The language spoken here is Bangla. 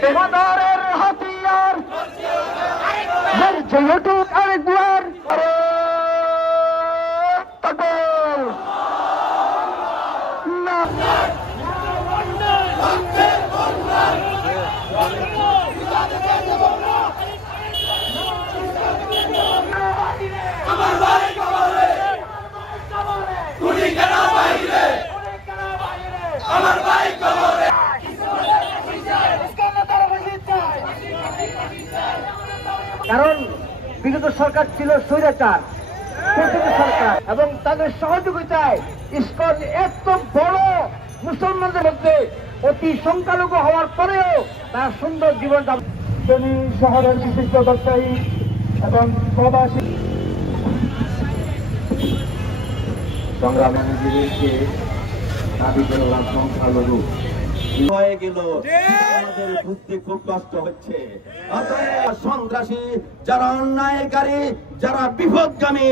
বেগাদারের হাতিয়ার যেহেতু আরেকবার কারণ বিগত সরকার ছিল স্বৈরাচার সরকার এবং তাদের সহযোগিতায় ইসকন এত বড় মুসলমানদের মধ্যে অতি সংখ্যালঘু হওয়ার পরেও তার সুন্দর জীবন যাপন শহরের বিশিষ্ট ব্যবসায়ী এবং প্রবাসী সংগ্রামী নিজেদেরকে দাবি করলাম সংখ্যালঘু হয়ে গেল। আমাদের বুঝতে খুব কষ্ট হচ্ছে। সন্ত্রাসী যারা অন্যায়কারী, যারা বিপদগামী।